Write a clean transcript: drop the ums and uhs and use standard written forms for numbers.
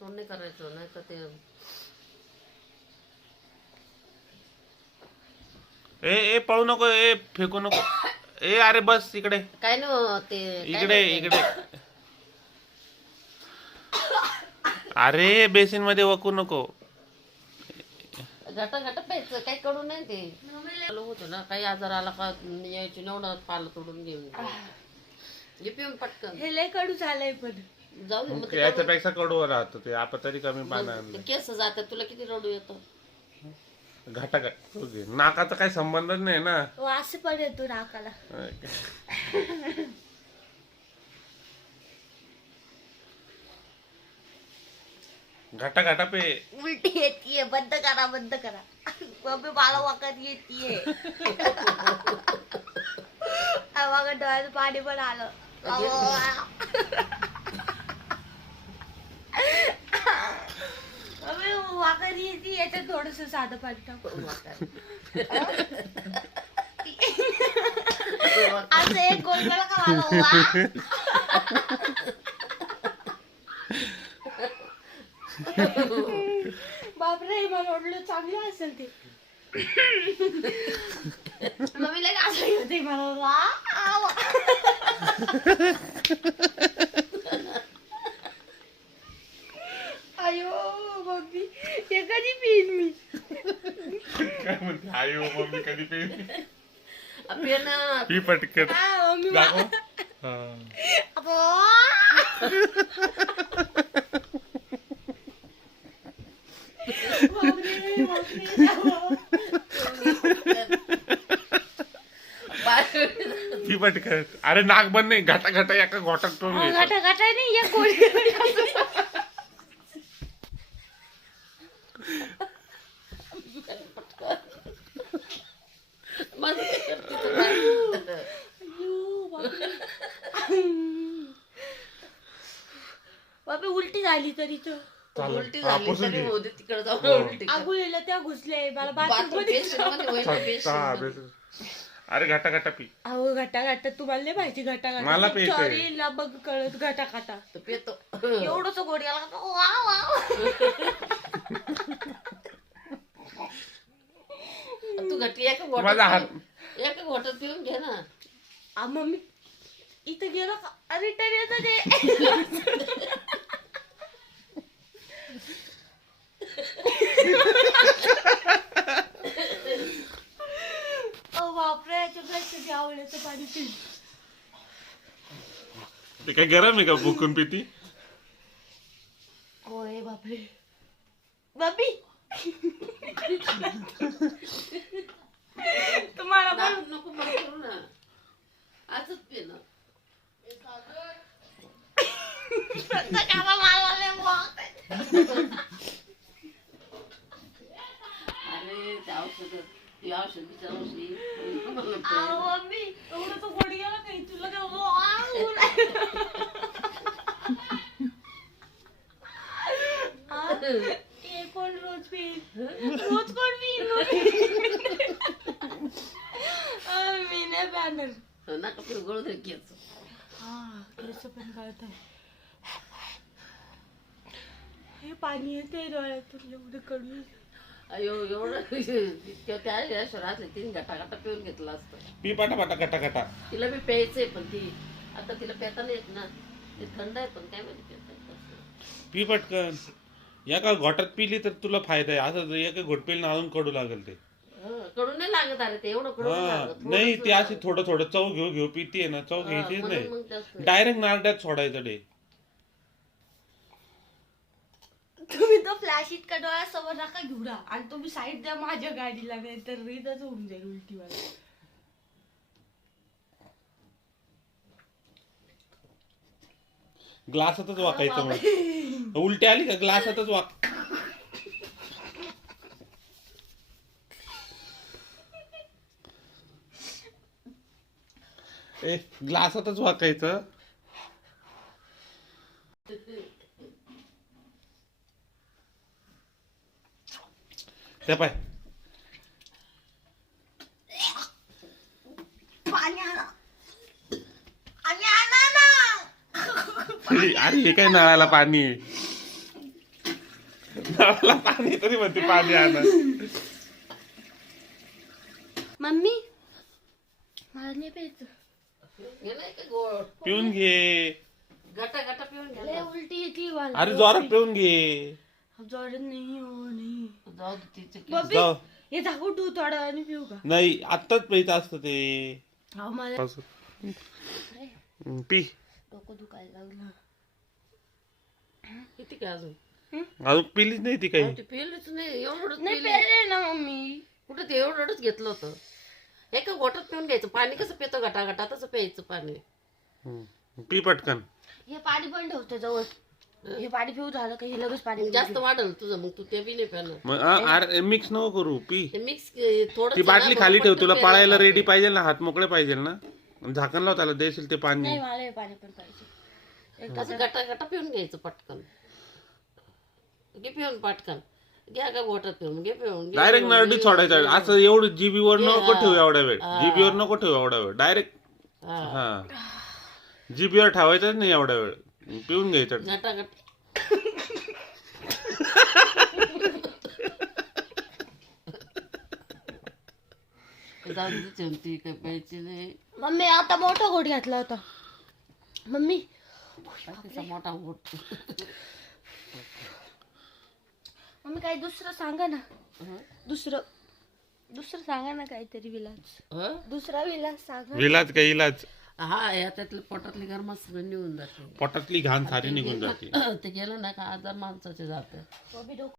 तोंड नाही करायचं नाही तर ते ए पळू नको, ए फेकू नको, ए अरे बस इकडे, काय नाही ते इकडे इकडे. अरे बेसिन मध्ये वाकू नको. घाटा घाटा प्यायचं काही कडू नाही ते चालू होतं ना काही आजार आला का यायची नवडा पाला तोडून घेऊन हे पिऊन पटकन हे लय कडू झालंय पण जाऊ दे मग ते याच्यापेक्षा कडू राहतो ते, आपण तरी कमी पाणी ते केस जातात तुला किती रडू येतो घाटा नाकाचा काही संबंधच नाही ना. वास पण येतो नाकाला. घाटा घाटा पे. उलटी येतीये, बंद करा बंद करा. मम्मी मला वाकत येतीये. माझ्या डोळ्यात पाणी पण आलं. मम्मी वाकत येते, याच्यात थोडस साधं पाणी टाकू. असं एक गोल केलं का मला बापरे मला वाटलं चांगलं असेल ते. मम्मीला असं होते मला अयो मम्मी हे कधी पिईन मी. काय म्हणते आयो मम्मी कधी पे आपल्याला पी पटकन मम्मी दाखव. पी पटकन. अरे नाक बंद नाही, घाटा घाटा एका घोटात टोन घ्यायचं. गाठा गाठा नाही या कोणी बाबी उलटी झाली तरी उलटी झाली तरी होते तिकडे जाऊन उलटी आगुलीला त्या घुसले मला बाथरूम बाथरूम पेशंटमध्ये होईल पेशंट अरे घाटा घाटा पी. अहो घटा घाटा तुम्हाला नाही माहिती घटा मला घाटा प्यायचंय. सॉरी ला बघ कळत घटा घाटा तो पेतो एवढंच गोडी आला का वा वा तू घटी एका माझा हात घोटात पिऊन घे ना मम्मी इथं गेलो का रिटर्न येतं ते बापरे याच्यापेक्षा आवडल्याचं पाणी पिल. ते काय गरम आहे का बुकून पिती. होय बापरे बाबी तुम्हाला पण नको बंद करू ना आजच पे ना अरे ते औषध ती औषध बिचारवशी मम्मी एवढं तो गोडी गेला काही तुला काय कोण रोज पिईल रोज कोण पिईल मी नाही बॅनर नका पिऊ गळू दे केस हा केस पण कळत आहे. हे पाणी येते डोळ्यातून एवढं कडू. अयो एवढं त्या असले तिने घाटा घाटा पिऊन घेतला असतं. पी पाटा पाटा घाटा घाटा. तिला बी प्यायचंय पण ती आता तिला पेता नाही येत ना ते थंड आहे पण काय माहिती पेता येत पी पटकन. एका घोटात पिली तर तुला फायदा आहे, असं एका घोट पिली अजून कडू लागेल ते. कडून नाही लागत अरे ते एवढं कडून नाही हा लागत. नाही ते अशी थोडं थोडं चव घेऊ घेऊ पितीये ना, चव घ्यायचीच म्हणून नाही, मग जास्त डायरेक्ट नारड्यात सोडायचं डे. तुम्ही तो फ्लॅश इतका डोळ्यासमोर नका घेऊडा आणि तुम्ही साईड द्या माझ्या गाडीला नाही तर रीतच होऊन जाईल उलटी मला. ग्लासातच वाकायचं मग. उलटी आली का ग्लासातच वाक. ए ग्लासातच वाकायचं. त्या पाय पाणी आणा आणि आणा ना. अरे हे काय नळाला पाणी आहे. नळाला पाणी तरी म्हणते पाणी आण. मम्मी मला नाही प्यायचं. हे नाही का गोड पिऊन घे. गटा गटा पिऊन घ्या लय ना. उलटी येते मला. अरे जोरात पिऊन घे. जोरात नाही हो नाही. जाऊ दे तिचे बबी जाऊ. हे दाखवू तू थोडा आणि पिऊ का? नाही आत्ताच प्यायचं असतं ते. हा मला असं. पी. डोकं दुखायला लागलं. किती काय अजून अजून पिलीच नाही ती काही. ते पेलच नाही एवढंच नाही पेले. प्यायले ना मम्मी. कुठं ते एवढंच घेतलं होतं. एका गोटात पिऊन घ्यायचं पाणी कसं पितो गटा गटा तसं प्यायचं पाणी. पी पटकन. हे पाणी पण ठेवतो जवळ. हे पाणी पिऊ झालं का हे लगेच पाणी जास्त वाढल तुझं मग तू ते बी नाही प्यानं. मग अरे मिक्स नको करू. पी. ते मिक्स थोडं ती बाटली खाली ठेव. तुला पळायला रेडी पाहिजे ना, हात मोकळे पाहिजे ना. झाकण लाव त्याला, देशील ते पाणी. नाही मला हे पाणी पण पाहिजे. असं गटा गटा पिऊन घ्यायचं पटकन. घे पिऊन पटकन. घ्या का गोटात पिऊन घे पिऊन घे डायरेक्ट पिऊन. नरडी सोडायचं. असं एवढं जीबीवर नको ठेवू एवढा वेळ. जीबीवर नको ठेवू एवढा वेळ. डायरेक्ट हा. हा जीबीवर ठेवायचं नाही एवढा वेळ. पिऊन घ्यायचं. गटा गटा जाऊ दे चिमटी काय प्यायची नाही. मम्मी आता मोठा घोट घातला होता. मम्मी तिचा मोठा गोट. मम्मी काही दुसरं सांगा ना. दुसरं सांगा ना काहीतरी विलास. दुसरा विलास सांगा. विलाज काय इलाज. हा याच्यातलं पोटातली गरमास सगळं निघून जाते. पोटातली घाण सारी निघून जाते. ते गेलं ना का आजार माणसाचे जाते. बबी डोकं